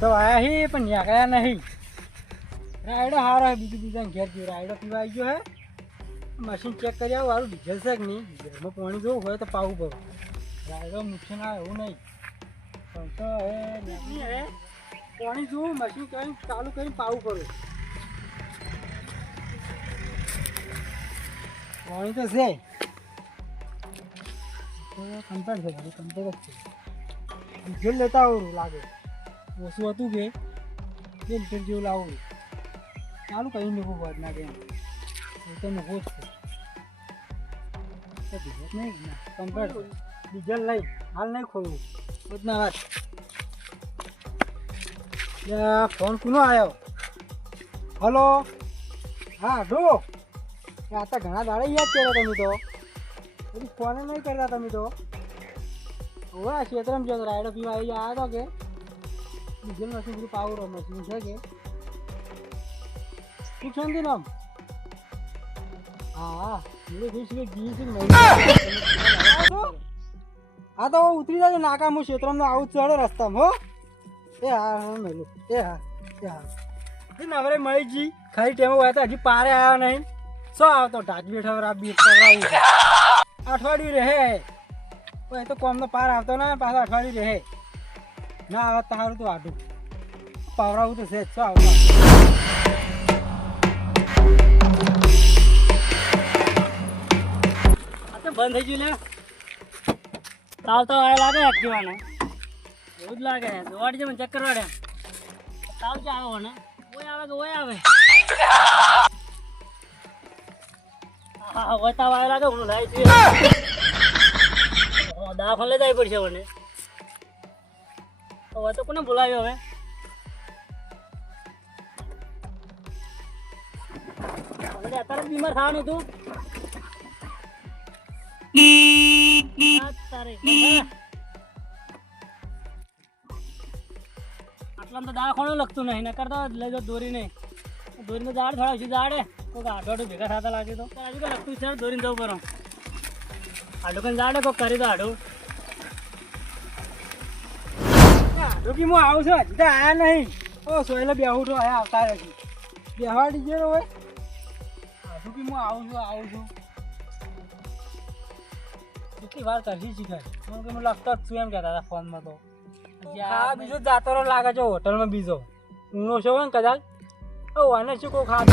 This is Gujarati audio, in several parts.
તો આયા હી પણ ન્યા નહીં રાયડો હારો બીજું બીજા ઘેર ગયો રાયડો પીવા આવી ગયો હે મશીન ચેક કરી આવું વાળું ડીઝલ છે કે નહીં ડીઝલમાં પાણી જોવું હોય તો પાવું પડે રાયડો મૂકશે ના એવું નહીં પણ તો હવે પાણી જોવું મશીન કરીને ચાલુ કરીને પાવું પડે પાણી તો છે કમ્પેર છે મારું કમ્પેર જ છે ડીઝલ લેતા આવું લાગે ઓછું હતું કે 2 લીટર જેવું લાવું ચાલુ કરી મૂકવું વાત ના કેમ તો મૂકવો જ છે ડીઝલ નહીં કમ્પેર ડીઝલ લઈ હાલ નહીં ખોલવું બધી વાત ફોન કોનો આવ્યો હલો હા જો આ તો ઘણા દાડા યાદ કર્યા તમે તો પછી ફોન નહીં કરતા તમે તો હવે આ ક્ષેત્રમાં જો રાયડો પીવા આવી આવ્યો હતો કે ડીઝલ મશીન બધું પાવર મશીન છે કે શું શાંતિ નામ હા હા તો ઉતરી જાય નાકા હું ક્ષેત્રમાં આવું ચડે રસ્તામાં હો એ હા હા મેલું એ હા નવરે મળી જી ખાલી ટેમો હોય તો હજી પારે આવ્યા નહીં શું આવતો ઢાંકી ઠવરાવું અઠવાડિયું રહે એ તો કોમનો પાર આવતો ને પાછો અઠવાડિયું રહે ના આવે તારું તો આટું પાવરાવું તો છે શું આવતો આ તો બંધ થઈ ગયું લે તાવ તો આ લાગે એક્ટિવાને એવું જ લાગે દોડી મને ચક્કર વાડે તાવ જ આવે ને ઓય આવે કે ઓય આવે હા વતાવ આવે લાગે હું લાઈ છું દવાખાને લઈ જવી પડશે મને હવે તો કોને બોલાવ્યો હવે અત્યારે બીમાર થવાનું તું આટલામાં તો દવાખાનું લગતું નહીં ન કરતા લઈ જાઓ દોરી નહીં દોરીને ઝાડ થોડા ઓછી ઝાડે કોઈ આડો ભેગા થતા લાગે તો હજુ કઈ લગતું છે દોરીને જવું પડો આડું કઈ ઝાડે કોઈ કરી દો આડું આડું હું આવું છું હજી તો આયા નહીં ઓ સોયલે બેહું છું આયા આવતા નથી બેહવા દીજે હોય આડું હું આવું છું કેટલી વાર કરશી શીખાય મને હું લખતો જ છું એમ કહેતા હતા ફોનમાં તો હા બીજો જાતો લાગે છે હોટલમાં બીજો ઊનો છો ને કદાચ અને શું કોઈ ખાતો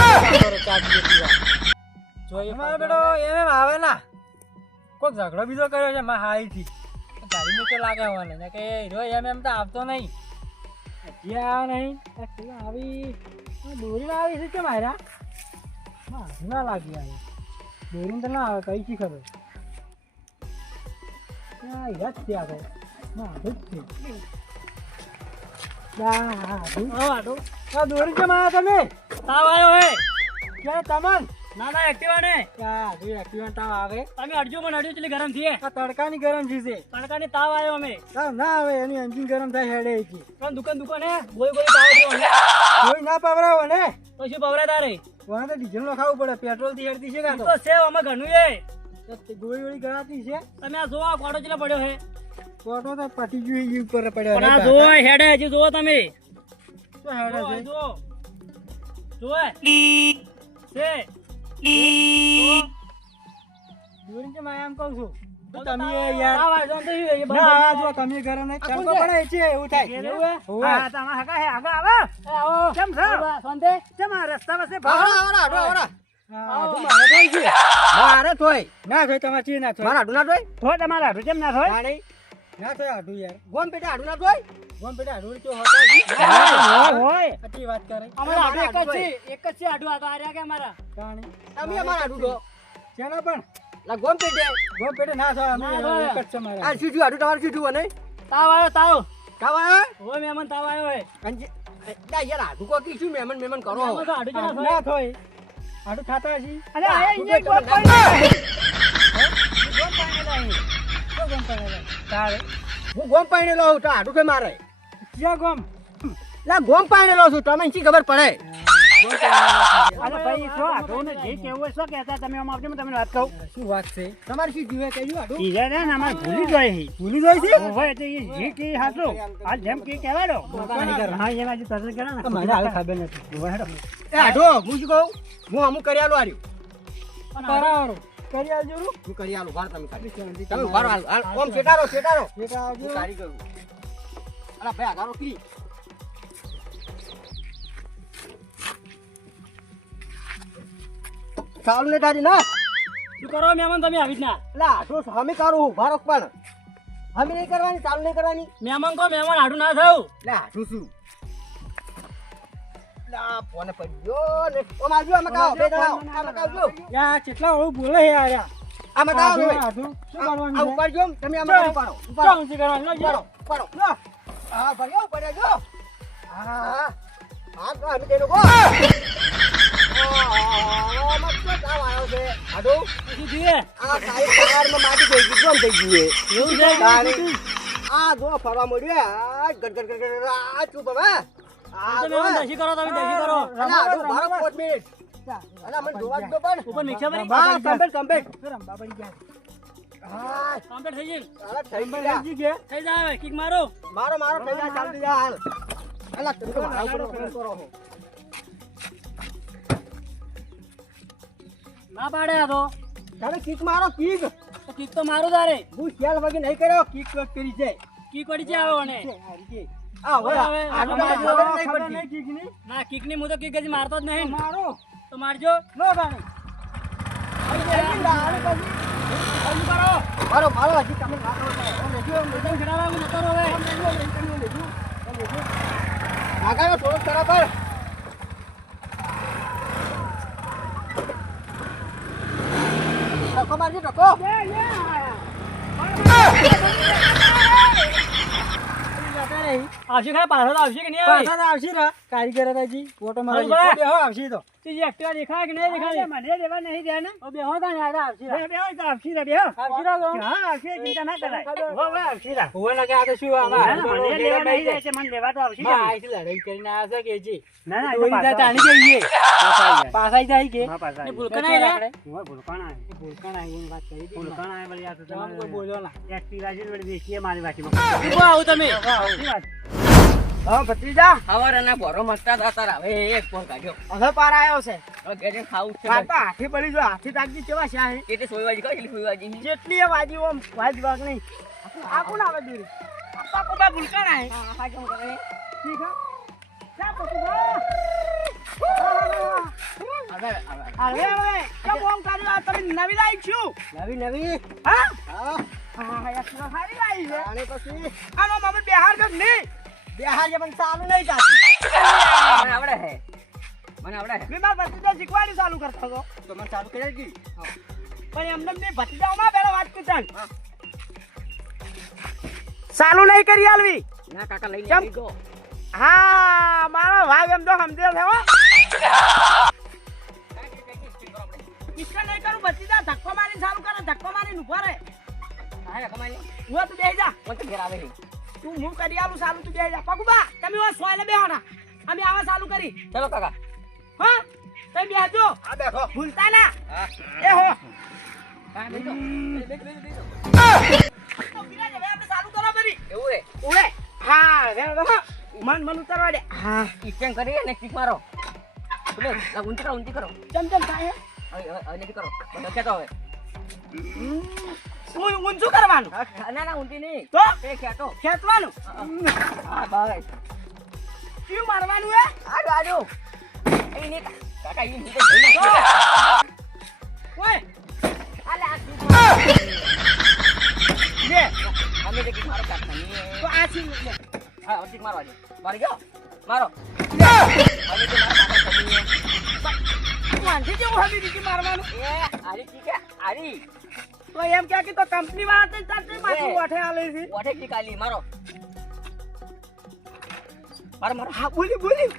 જોઈએ મારો બેટો એમ આવે ના કોઈક ઝઘડો બીજો કર્યો છે મારા હાઈથી ગાડી મૂકે લાગે હોવાને ને કે હીરો એમ તો આવતો નહીં હજી આવ્યા નહીં આવી દોરી ના આવી છે કે મારા ના લાગી આવી દોરીને તો ના આવે કઈ શી ખબર હીરા જ થયા તો દોરી કેમ આવ્યા તમે તાવ આવ્યો હે ક્યાં તમન ના ના એક્ટિવા ને એક્ટિવા તાવ આવે તમે અડજો મને અડજો એટલે ગરમ થઈએ આ તડકાની ગરમ છે તડકાની તાવ આવ્યો અમે તાવ ના આવે એની એન્જિન ગરમ થાય હેડે છે પણ દુકાન હે ગોઈ તાવ ગોઈ ના પવરાવો ને તો શું પવરા તારે વાહ તો ડીઝલ નો ખાવું પડે પેટ્રોલ થી હેડતી છે કાં તો છે અમે ઘરનું એ ગોળી ગણાતી છે તમે આ જોવા કોડો ચલા પડ્યો હે કોડો તો પટી ગયું ઉપર પડ્યો પણ આ જો હેડે હજી જોવો તમે શું હેડે છે જો છે દોરી કે મેં એમ કહું છું તમે યાર ના જો તમે ગરમ નહીં તડકો પડે છે એવું થાય હા તમે હગા હે હગા આવે આવો કેમ છો સંતે કેમ આ રસ્તા પાસે આવડા મારે થાય છે મારે થોય ના થાય તમારે ચી ના થોય મારા આડું ના થોય તમારા આડું કેમ ના થોય ના થાય આડું યાર ગોમ પેટે આડું ના થોય ગોમ પેટે આડું તો હોતા હોય અતી વાત કરે અમારા આડું એક જ છે આડું આ તો આર્યા કે અમારા પાણી તમે અમારા આડું દો ચેના પણ લા ગોમ પેટે ના થાય અમે એક જ છે મારા આ સીધું આડું તમારું સીધું બને તાવ આવ્યો હોય મહેમાન તાવ આવ્યો હોય અંજી યાર આડું કો કી શું મહેમાન કરો આડું ના થોય આડું ખાતા છી અરે આ અહીંયા ગોમ પાણી તારે હું ગોમ પાણી લો તો આડું કે મારે ક્યાં ગોમ લા ગોમ પાણી લો છું તમને શી ખબર પડે અરે ભાઈ શું આઢો ને જે કેવું હોય શું કહેતા તમે આમ આવજો તમને વાત કહું શું વાત છે તમારે શું જીવે કહેજો આડું ઈજા ને અમારે ભૂલી જાય છે ભૂલી જાય છે ઓવે તો એ જે કે હાચો આ જેમ કે કહેવાડો હા એમાં જે તરત કરે ને મને હાલ ખબર નથી ઓવે હેડો એ આડો હું શું કહું હું અમુક કરી આલું આર્યું કરાવવાનું કરી આલજો હું કરી આલું વાર તમે તમે વાર હાલ ઓમ શેટારો હું કારી કરું અલા ભાઈ આગારો કી ચાલુ ને તારી ના શું કરો મહેમાન તમે આવી જ ના એટલે આટલું હમે કરું ભારત પણ હમે નહીં કરવાની ચાલુ નહીં કરવાની મહેમાન કો મહેમાન આડું ના થયું એટલે આટલું શું લા ફોન પડ્યો ને ઓ મારજો આમાં કાવ બે જણા આમાં કાવજો યા કેટલા ઓળું બોલે હે આયા આમાં કાવ શું કરવાનું આ ઉપર જો તમે આમાં ઉપાડો ઉપાડો શું કરવાનું ઉપાડો હા ભર્યો પડ્યો જો હા હા તો અમે તેનો કો ફરવા મળ્યું ગટ ચૂપ હવે દશી કરો તમે દશી કરો થઈ જાય કિક મારો મારો થઈ જાય ચાલતી જા હાલ અલા તમે તો મારા ઉપર કરો ના પાડે આ તો તમે કિક મારો કિક તો કિક તો મારું તારે હું ખેલ વગર નહીં કર્યો કિક કરી છે કિક વડી છે આવે ને આ હવે આ ખબર નહીં કિક ની ના કિક ની હું તો કિક જ મારતો જ નહીં મારો તો મારજો નો ગાણી મારો મારો હજી તમે આગળ થોડો બરાબર ટકો મારજો ટકો આવશે ખરા પાછળ આવશે કે નહીં આવે આવશે રા કારીગર હજી ફોટો મારો આવશે તો તીજી એક્ટિવા દેખાય કે નહીં દેખાય મને દેવા નહીં દે ને ઓ બેહો તા યાર આવશે તો આવશે રે બેહો હા આવશે ચિંતા ના કરાય હો આવશે રા હોવે ના કે આ તો શું આમાં મને લેવા નહીં દે છે મને લેવા તો આવશે માં આઈ લડાઈ કરીને આ કે છે ના દોરી જા તાણી ગઈએ પાસાઈ જાય કે ને ભૂલકણ આઈ રે ભૂલકણ આઈ વાત કરી દી ભૂલકણ આઈ બળી આ તો તમે બોલ્યો ના એક્ટિવા જે વળી દેખીએ મારી વાટીમાં ઉભો આવો તમે હા ભત્રીજા હવારના ભરો મસ્તા હતા હવે એક ફોન કાઢ્યો હવે પાર આવ્યો છે હવે ઘરે ખાવું છે આ તો હાથી પડી જો હાથી તાકજી કેવા છે આ એટલે સોયવાજી કઈ એટલી સોયવાજી જેટલી એ વાજી ઓમ વાજ વાગ નહીં આ કોણ આવે દૂર આપા કોબા ભૂલકણ આય હા કેમ કરે ઠીક હે જા હવે કેમ ઓમ કાઢ્યો આ તમે નવી લાઈ છું નવી હા હા હા યાર સારી લાઈ છે આને પછી આનો મામા બિહાર ગમ નહીં બિહાર જે પણ ચાલુ નહીં જાતી મને આવડે હે મેં મારા ભત્રીજા શીખવાડી ચાલુ કરતો હતો તો મને ચાલુ કરી દી પણ એમને મેં ભત્રીજાઓમાં પહેલા વાત પૂછાણ ચાલુ નહીં કરી આલવી ના કાકા લઈને કેમ? આવી ગયો હા મારો ભાઈ એમ તો સમજે છે હો કિસ્કા નહીં કરું ભત્રીજા ધક્કો મારીને ચાલુ કરે ધક્કો મારીને ઉભા રહે હા કમાઈ હું તું બેહી જા મને તો ઘેર આવે છે તું હું કરી આલું ચાલુ તું બેહી જા પગુબા તમે ઓ સોયલે બેહોના અમે આવા ચાલુ કરી ચલો કાકા હા તમે બેહજો આ બેઠો ભૂલતા ના હા એ હો હા બેસો તો પીરા હવે આપણે ચાલુ કરો બરી એવું હે ઓલે હા હવે મન ઉતારવા દે હા કિચન કરી અને કિક મારો લે ઊંચી કરો ચમ થાય હવે નથી કરો મને કહેતો હવે ઊંચું કરવાનું ના ઊંચી નહીં તો એ ખેતો ખેંચવાનું હા બસ શું મારવાનું હે આડો એ નહીં કાકા એ નીચે જઈને ઓય આલે આ કિક લે અમે તે કિક મારો કાકા નહીં તો આ છે લે હા કિક મારવા દે મારી ગયો મારો અમે તે મારા કાકા નહીં વાંધી જેવું હતી દીદી મારવાનું એ આરી કિક આરી તો એમ કે તો કંપની વાળા તે ચાલતે પાછું વાઠે આલે છે વાઠે કિક આલી મારો મારો હા બોલી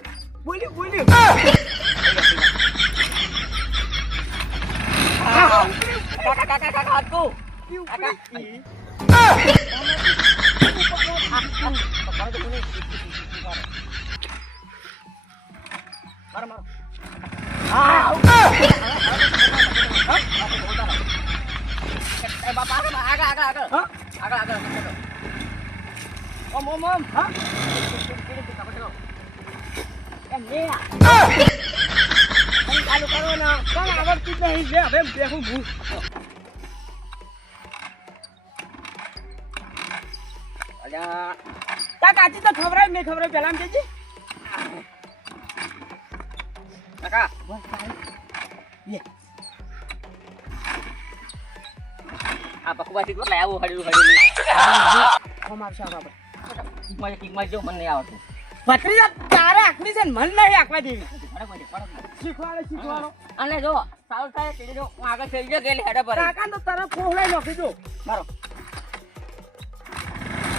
કાકા હાથ કો મારો એ બાપા આગળ. ઓમ. હા? એમ લે આ. ચાલુ કરો ને. પણ આવડતું જ નહીં છે હવે બેહું ભૂ અલ્યા કાચી તો ખવડાય નહીં ખવડાય પેલા આમ જજે કાકા આ બકવાસી તો લાવું હડ્યું કિકમાં જો મને નહીં આવડતું ભત્રીજા તારે આખરી છે ને મન નહીં આખવા દેવી શીખવાડો અને જો સારું થાય તે જો હું આગળ ચડી જો ગેલી હેડા પર કાકા તો તારા કોહલાઈ નાખી દો મારો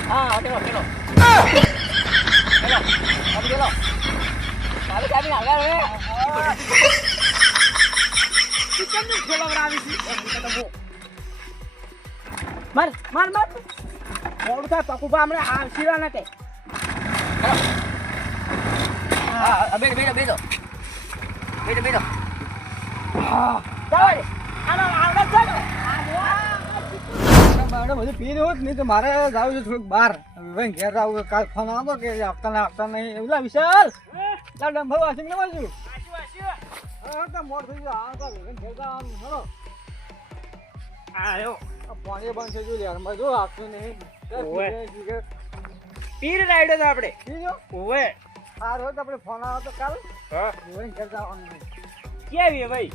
હા પેલો ચાલુ ચાબી આગળ હવે કેટલું ખોલાવડાવી છે માર મોડું થાય પકુભા હમણાં આવશીરા ના કે હા બેઠો ચાલો આનો આવડે ચાલો મારે બધું પી રહ્યો જ નહીં તો મારે જાવું છે થોડુંક બહાર ભાઈ ઘેર આવું કાલ ફોન આવતો કે આપતા નહીં એવું વિશાલ ચાલ ડંભર વાસી ને બાજુ મોડ થઈ ગયો આ ઘેર જવાનું હેલો આયો પાણી બંધ થઈ ગયું યાર જો આપતું નહીં પીર રાઈડો તો આપણે પીજો ઓવે આ રોજ આપણે ફોન આવ્યો તો કાલ હા ઘેર જવાનું કેવી હે ભાઈ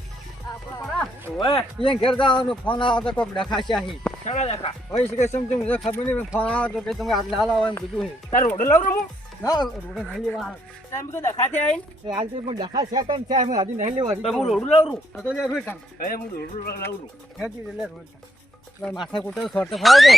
ઓવે ઘેર જવાનું ફોન આવ્યો તો કોઈ ડખાશે અહીં ચાલો દેખા હોય છે કે સમજુ મને ખબર નહીં ફોન આવ્યો તો કે તમે આટલા લાવો એમ કીધું છે તાર રોડ લઉં રમું ના રોડે નહીં લેવા તમે કોઈ દખાતે આવીને હાલ તો પણ ડખા છે કેમ છે અમે હજી નહીં લેવા તો હું લોડું લઉં છું તો લે રોજ કામ હવે હું લોડું લઉં છું હેજી લે રોજ માથા કૂટો શોર્ટ ફાવ દે